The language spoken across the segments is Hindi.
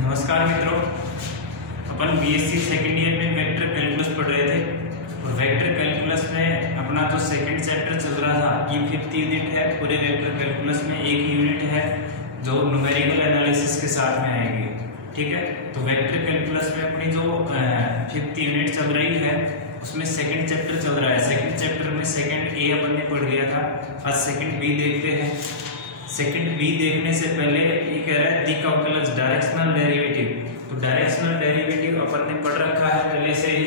नमस्कार मित्रों, अपन बीएससी सेकेंड ईयर में वेक्टर कैलकुलस पढ़ रहे थे और वेक्टर कैलकुलस में अपना जो सेकंड चैप्टर चल रहा था ये 5th यूनिट है। पूरे वेक्टर कैलकुलस में एक यूनिट है जो न्यूमेरिकल एनालिसिस के साथ में आएगी। ठीक है, तो वेक्टर कैलकुलस में अपनी जो 5th यूनिट चल रही है उसमें सेकंड चैप्टर चल रहा है। सेकंड चैप्टर में सेकंड ए अपन ने पढ़ लिया था, आज सेकंड बी देखते हैं। सेकंड बी देखने से पहले ये कह रहा है दी कैलकुलस डायरेक्शनल डेरिवेटिव। तो डायरेक्शनल डेरिवेटिव अपन ने पढ़ रखा है पहले से ही,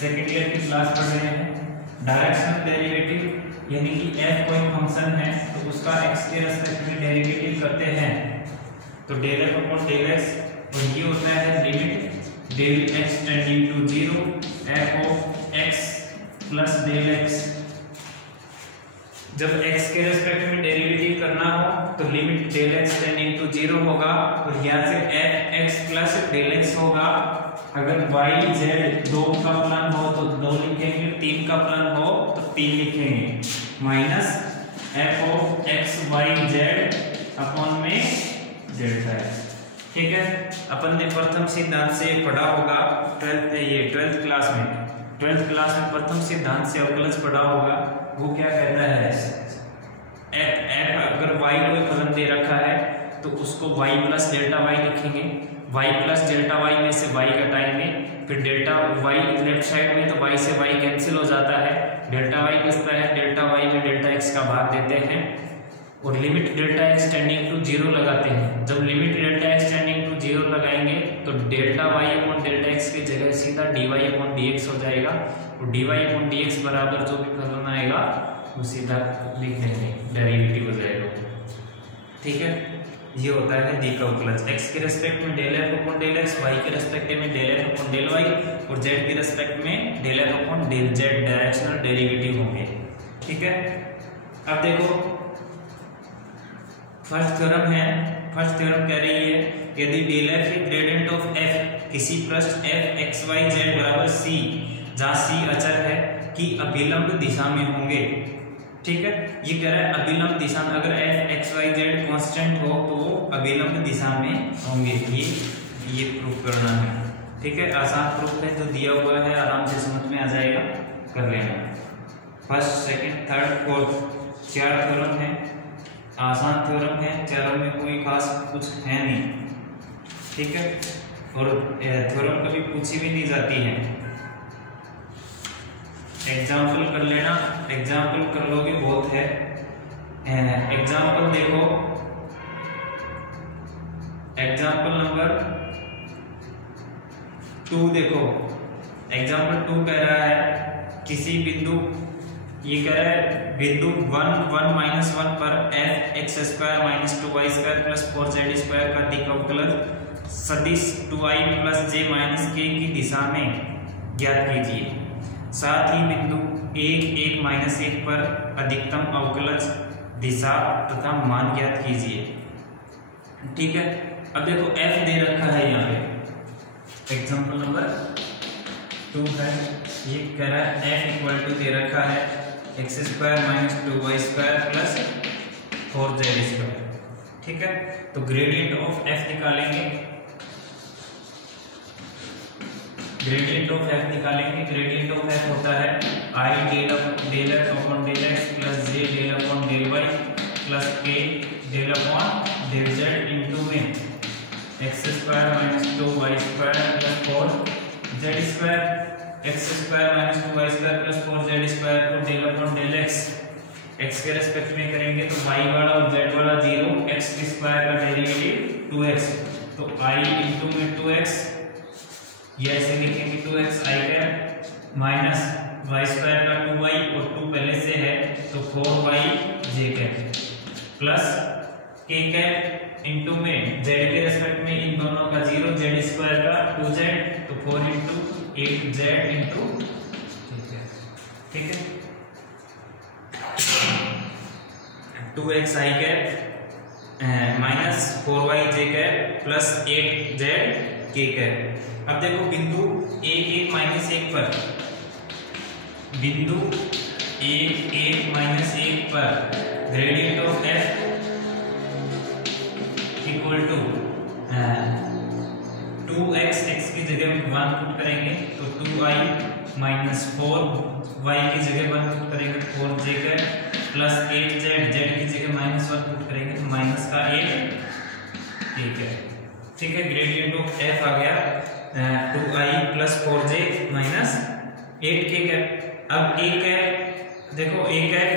सेकंड ईयर की क्लास पढ़ रहे हैं। डायरेक्शनल डेरिवेटिव यानी कि f कोई फंक्शन है तो उसका x के रेस्पेक्ट में डेरिवेटिव करते हैं तो del f upon del x, और ये होता है limit del x tending to 0 f of x plus del x। जब x के रेस्पेक्ट में डेरिवेटिव करना हो तो limit del x tending to 0 होगा और यहाँ से f x plus del x होगा। अगर y z 2 का प्लान हो तो 2 लिखेंगे, 3 का प्लान हो तो 3 लिखेंगे, minus f of x y z upon में डेल्टा x। ठीक है, अपन ने प्रथम सिद्धांत से पढ़ा होगा 12th क्लास में। 12th क्लास में प्रथम सिद्धांत से अवकलज पढ़ा होगा। वो क्या कहता है, f अगर y कोई फलन दे रखा है तो उसको y प्लस डेल्टा y लिखेंगे, y प्लस डेल्टा y में से y घटाएंगे, फिर डेल्टा y लेफ्ट साइड में तो y से y कैंसिल हो जाता है, डेल्टा y बचता है, डेल्टा y में डेल्टा x का भाग देते हैं और limit delta x tending to 0 लगाते हैं। जब limit delta x tending to 0 लगाएंगे तो delta y upon delta x की जगह सीधा dy अपॉन dx हो जाएगा और dy अपॉन dx बराबर जो भी फलन आएगा वो सीधा लिख देंगे, डेरिवेटिव हो जाएगा। ठीक है, ये होता है दी कैलकुलस। x के रेस्पेक्ट में del f upon del x, y के रेस्पेक्ट में del f upon del y और z के रेस्पेक्ट में del f upon del z directional derivative होंगे। ठीक है, अब देखो फर्स्ट थ्योरम है। फर्स्ट थ्योरम कह रही है यदि डेल f है ग्रेडियंट ऑफ f किसी पृष्ठ f x y z बराबर c जहाँ c अचर है कि अभिलंब दिशा में होंगे। ठीक है, ये कह रहा है अभिलंब दिशा में, अगर f x y z constant हो तो वो अभिलंब दिशा में होंगे। ये प्रूफ करना है। ठीक है, आसान प्रूफ है, जो दिया हुआ है आराम से समझ में आ जाएगा, कर लेना। First second third fourth 4 theorem है, आसान थ्योरम है, चारों में कोई खास कुछ है नहीं। ठीक है, और थ्योरम कभी पूछी भी नहीं जाती है। एग्जाम्पल कर लेना, एग्जाम्पल कर लोगे बहुत है। एग्जाम्पल देखो, एग्जाम्पल नंबर 2 देखो। एग्जाम्पल 2 कह रहा है किसी बिंदु, ये कह रहा है बिंदु 1 पर f x square minus 2y square plus 4z square का दी कैलकुलस सदिश 2i plus j minus k की दिशा में ज्ञात कीजिए। साथ ही बिंदु 1 माइनस 1 पर अधिकतम अवकलज दिशा तथा मान ज्ञात कीजिए। ठीक है, अब देखो f दे रखा है यहाँ पे, एग्जाम्पल नंबर 2 है। ये कह रहा है f इक्वल टू दे रखा है x square minus 2y square plus 4z square. ठीक है, तो ग्रेडियंट ऑफ f निकालेंगे, ग्रेडियंट ऑफ f निकालेंगे। ग्रेडियंट ऑफ f होता है i del f upon del x plus j del upon del y plus k del upon del z into में x square minus 2y square plus 4z square, x square minus 2y square plus 4z square को डेल अपॉन डेल x के रेस्पेक्ट में करेंगे तो y वाला और z वाला 0, x स्क्वायर का डेरिवेटिव 2x, तो i इनटू में 2x, ये ऐसे लिखेंगे 2x i cap minus y square का 2y और 2 पहले से है तो 4y j cap plus k cap into में z के रेस्पेक्ट में इन दोनों का 0, z स्क्वायर का 2z तो 4 इंटू 8z इंटू। ठीक है, 2x i cap minus 4y j cap plus 8z k cap. अब देखो बिंदु 1 माइनस 1 पर, बिंदु 1 माइनस 1 पर gradient of f equal to जगह 1 पुट करेंगे तो 2i माइनस 4y की जगह 1 पुट करेंगे 4j प्लस 8z, z की जगह -1 पुट करेंगे तो माइनस का 8। ठीक है, ग्रेडियंट ऑफ f आ गया 2i plus 4j minus 8k। अब a कैप देखो, a कैप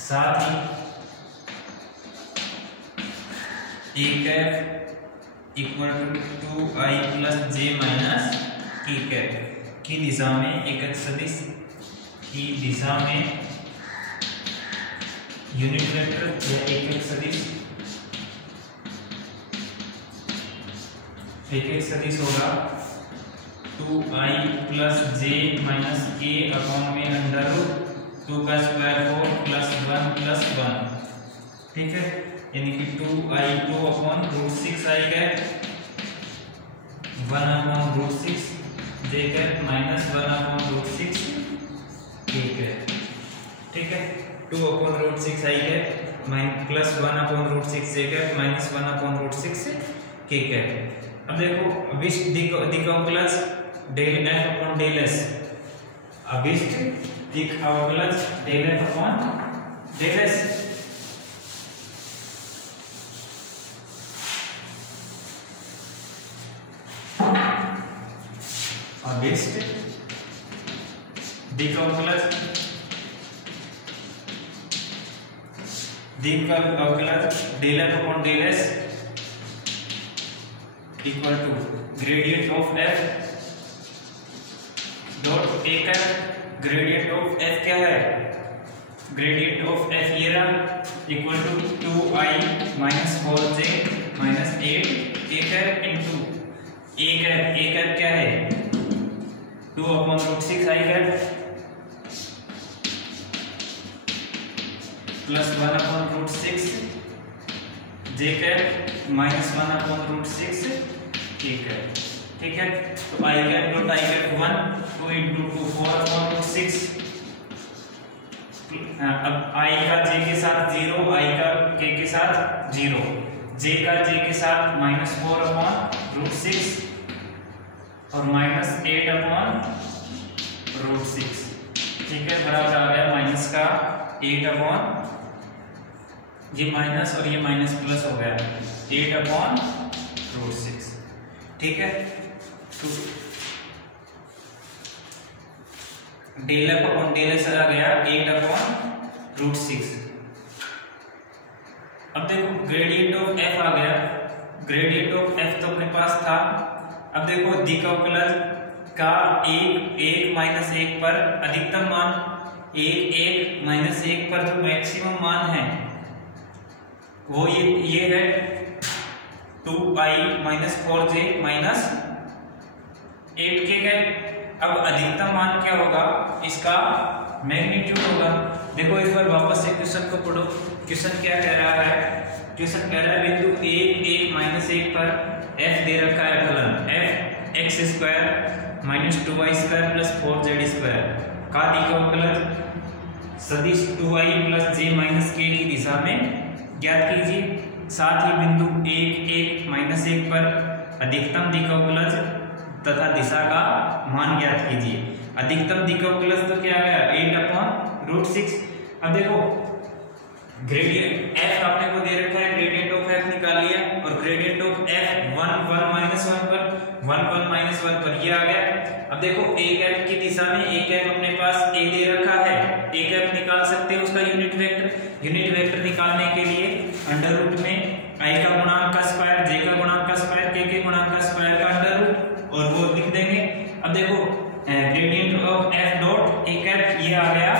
साथ ही a cap equal to 2i plus j minus k cap की दिशा में एक सदिश की दिशा में यूनिट वेक्टर या एक सदिश होगा 2i plus j minus k upon में अंडर रूट 2 का स्क्वायर 4 प्लस 1 प्लस 1। ठीक है, यानी कि 2i 2 अपॉन रूट 6 आएगा 1 upon root 6 j cap minus 1 upon root 6 k cap. ठीक है, 2 अपॉन रूट 6 आएगा plus 1 upon root 6 j cap minus 1 upon root 6 k cap. अब देखो अभिष्ट दिक्अवकलज del f upon del s, अभिष्ट दिक्अवकलज del f upon del s। अभिष्ट दिक्अवकलज del f upon del s equal to gradient of f dot a cap. Gradient of f क्या है? ग्रेडियंट ऑफ f ये रहा equal to 2i minus 4j minus 8 a cap into a cap क्या है 2 upon root 6 i cap plus 1 upon root 6 j cap minus 1 upon root 6 k cap. ठीक है, तो i cap dot i cap 1 2 into 2 4 upon root 6। अब i का j के साथ 0, i का k के साथ 0, j का j के साथ -4 अपॉन रूट 6 और माइनस 8 अपॉन रूट 6। ठीक है, बराबर आ गया माइनस का 8 अपॉन, ये माइनस और ये माइनस प्लस हो गया 8 अपॉन रूट 6। ठीक है, तो del f upon del s आ गया 8 अपॉन रूट 6। अब देखो ग्रेडियंट ऑफ f आ गया, ग्रेडियंट ऑफ f तो अपने पास था। अब देखो दिक्अवकलज का 1 माइनस 1 पर अधिकतम मान 1 माइनस 1 पर जो मैक्सिमम मान है वो ये है 2i minus 4j minus 8k है। अब अधिकतम मान क्या होगा? इसका मैग्नीट्यूड होगा। देखो एक बार वापस से क्वेश्चन को पढ़ो। क्वेश्चन क्या कह रहा है? क्वेश्चन कह रहा है बिंदु 1 माइनस 1 पर f दे रखा है फलन f x square minus 2y square plus 4z square का दिक्अवकलज सदिश 2i plus j minus k की दिशा में ज्ञात कीजिए। साथ ही बिंदु 1 माइनस 1 पर अधिकतम दिक्अवकलज तथा दिशा का मान ज्ञात कीजिए। अधिकतम दिक्अवकलज तो क्या आ गया 8 अपॉन रूट 6। अब देखो ग्रेडियंट f आपने को दे रखा है, ग्रेडियंट ऑफ f निकाल लिया और ग्रेडियंट ऑफ f 1 माइनस 1 पर 1 माइनस 1 पर ये आ गया। अब देखो a कैप की दिशा में a कैप अपने पास a दे रखा है, a कैप निकाल सकते हैं उसका यूनिट वेक्टर निकालने के लिए अंडर रूट में i का गुणांक का स्क्वायर j का गुणांक का स्क्वायर k के गुणांक का स्क्वायर का अंडर रूट और वो लिख देंगे। अब देखो gradient of f dot a cap ये आ गया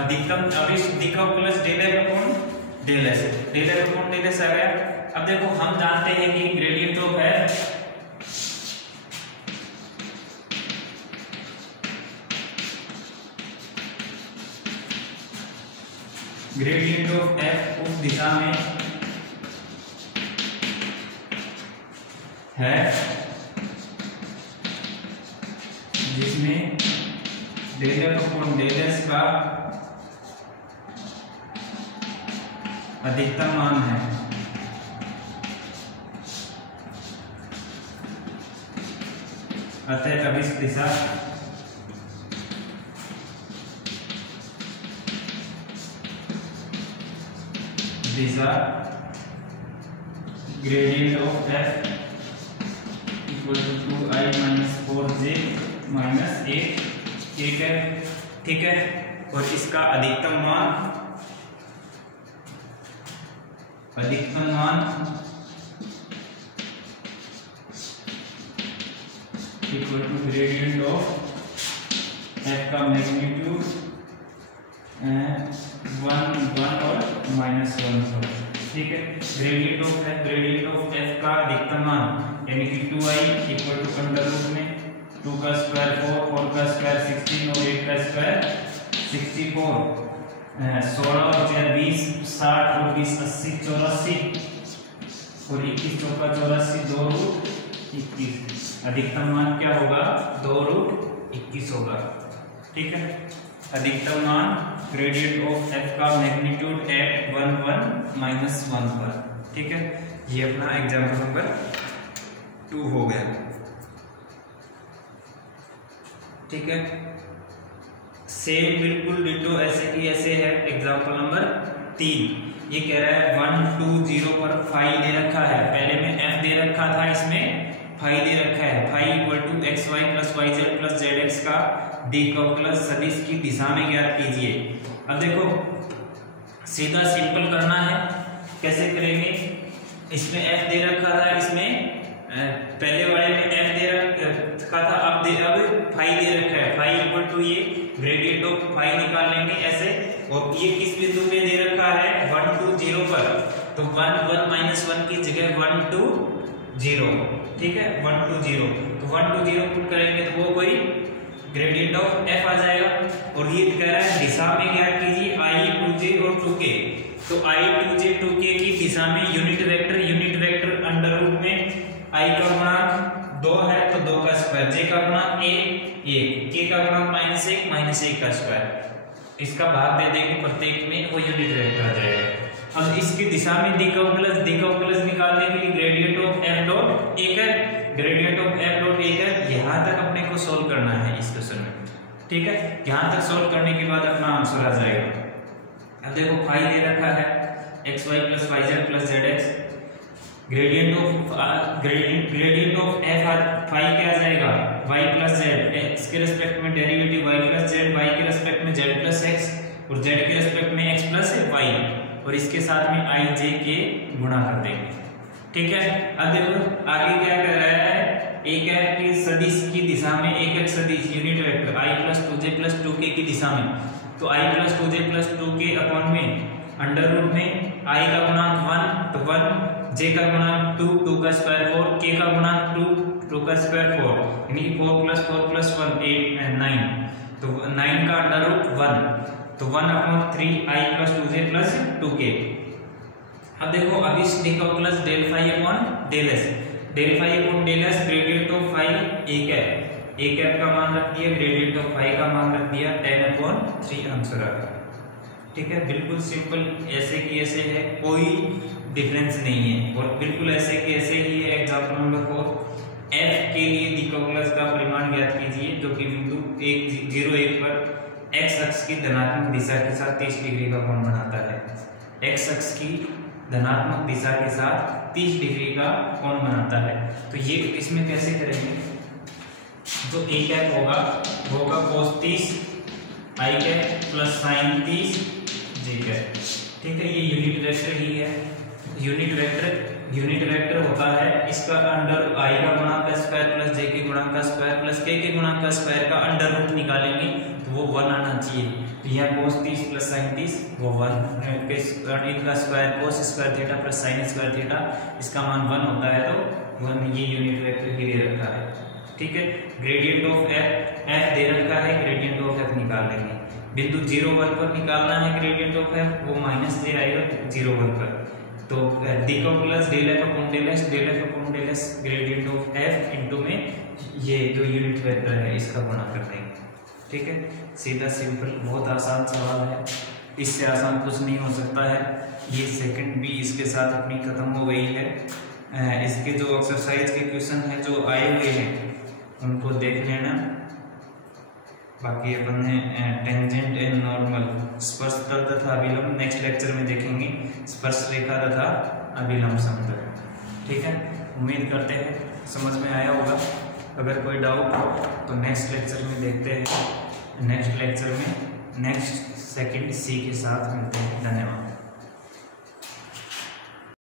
अधिकतम अभिष्ट दिक्अवकलज del f upon del s आ गया। अब देखो हम जानते हैं कि ग्रेडियंट ऑफ f उस दिशा में है जिसमें del f upon del s का अधिकतम मान है। अतः अभिस दिशा gradient of f equal to 2i minus 4j minus 8 ठीक है। और इसका अधिकतम मान equal to gradient of f का मैग्नीट्यूड 1 और -1, ठीक है। ग्रेडियंट ऑफ f का अधिकतम मान यानी कि 2i equal to under root में 2 का स्क्वायर 4 का स्क्वायर 16 और 8 का स्क्वायर 64 16 और 4 20 60 और 20 80 84 और 21 चौका 84 2 रूट 21। अधिकतम मान क्या होगा? 2 रूट 21 होगा, ठीक है। अधिकतम मान ग्रेडियंट ऑफ f का मैग्नीट्यूड एट 1 1 माइनस 1 पर, ठीक है। ये अपना एग्जाम्पल नंबर 2 हो गया, ठीक है। सेम बिल्कुल डिटो ऐसे की ऐसे है एग्जाम्पल नंबर 3। ये कह रहा है 1 2 0 पर फाई दे रखा है, पहले में f दे रखा था, इसमें फाई दे रखा है। Phi equal to xy plus yz plus zx का डिकॉप्लस सदिश की दिशा में ज्ञात कीजिए। अब देखो सीधा सिंपल करना है, कैसे करेंगे? इसमें f दे रखा था, इसमें पहले वाले में f दे रखा था, अब फाई दे रखा है। फाई इक्वल टू ये ग्रेडियंट ऑफ फाई निकाल लेंगे ऐसे, और ये किस बिंदु पे दे रखा है? 1 2 0 पर, तो 1 1 माइनस 1 की जगह 1 2 0, ठीक है। 1 2 0, तो 1 2 0 पुट करेंगे तो वो कोई ग्रेडियंट ऑफ f आ जाएगा। और ये कह रहा है दिशा में ज्ञात कीजिए i 2j और 2k, तो i 2j 2k की दिशा में यूनिट वेक्टर अंडर रूट में i का गुणांक 2 है तो 2 का स्क्वायर, j का गुणांक 1 k का गुणांक -1 का स्क्वायर। इसका भाग दे देंगे प्रत्येक में, वो यूनिट वेक्टर आ जाएगा। अब इसकी दिशा में डिकॉप्लस निकालने के लिए ग्रेडियंट ऑफ f डॉट 1 है, ग्रेडियंट ऑफ f डॉट 1 है। यहां तक अपने को सोल्व करना है इस क्वेश्चन में, ठीक है। यहां तक सोल्व करने के बाद अपना आंसर आ जाएगा। अब देखो फाई दे रखा है xy plus yz plus zx, gradient of f phi क्या आ जाएगा? y प्लस z, x के रिस्पेक्ट में derivative y plus z, y के रिस्पेक्ट में z प्लस x और z के रिस्पेक्ट में x प्लस y, और इसके साथ में i j के गुणा कर देंगे, ठीक है। अब देखो आगे क्या कर रहा है? एक है कि सदिश की दिशा में एक सदिश unit vector i plus 2j plus 2k की दिशा में, तो i plus 2j plus 2k upon में अंडर रूट में i का गुणांक 1 तो 1, j का गुणांक 2 2 का स्क्वायर 4, k का गुणांक 2 2 का स्क्वायर 4, यानी 4 प्लस 1 8 9, तो 9 का अंडर रूट 1, तो 1 upon 3 i plus 2j plus 2k। अब देखो अब इस डिकॉप्लस del phi upon del S, del phi upon del S, gradient of phi 1 है, 1 f का मान रख दिया, ग्रेडियंट ऑफ फाई का मान रख दिया 10/3 आंसर आ गया, ठीक है। बिल्कुल सिंपल ऐसे की ऐसे है, कोई डिफरेंस नहीं है। और बिल्कुल ऐसे की ऐसे ही है एग्जांपल नंबर 4। f के लिए डिकॉप्लस का परिमाण ज्ञात कीजिए जो कि बिंदु 1 पर x अक्ष की धनात्मक दिशा के साथ 30 डिग्री का कोण बनाता है। x अक्ष की धनात्मक दिशा के साथ 30 डिग्री का कोण बनाता है। तो ये इसमें कैसे करेंगे? जो a कैप होगा cos 30 i cap plus sin 30 j cap, ठीक है। ये यूनिट वेक्टर ही है। यूनिट वेक्टर होता है, इसका अंडर i का गुणांक का स्क्वायर प्लस j के गुणांक का स्क्वायर प्लस k के गुणांक का स्क्वायर का अंडर रूट निकालेंगे तो वो 1 आना चाहिए। तो यहाँ cos 30 प्लस sin 30 वो 1 इनका square cos square theta plus sin square theta, इसका मान 1 होता है तो 1 ये यूनिट वेक्टर ही दे रखा है, ठीक है। ग्रेडियंट ऑफ f दे रखा है, ग्रेडियंट ऑफ f निकाल लेंगे। बिंदु 0 1 पर निकालना है ग्रेडियंट ऑफ f, वो माइनस j आएगा 0 1 पर, तो डिकॉप्लस del f upon del s gradient of f into में ये जो यूनिट वेक्टर है इसका गुणा कर देंगे, ठीक है। सीधा सिंपल, बहुत आसान सवाल है, इससे आसान कुछ नहीं हो सकता है। ये सेकंड भी इसके साथ अपनी खत्म हो गई है। इसके जो एक्सरसाइज के क्वेश्चन हैं जो आए हुए हैं उनको देख लेना। बाकी अपन ने टेंजेंट एंड नॉर्मल, स्पर्श तल तथा अभिलंब नेक्स्ट लेक्चर में देखेंगे, स्पर्श रेखा तथा अभिलंब समतल। ठीक है, उम्मीद करते हैं समझ में आया होगा। अगर कोई डाउट हो तो नेक्स्ट लेक्चर में देखते हैं। नेक्स्ट लेक्चर में नेक्स्ट सेकंड सी के साथ मिलते हैं। धन्यवाद।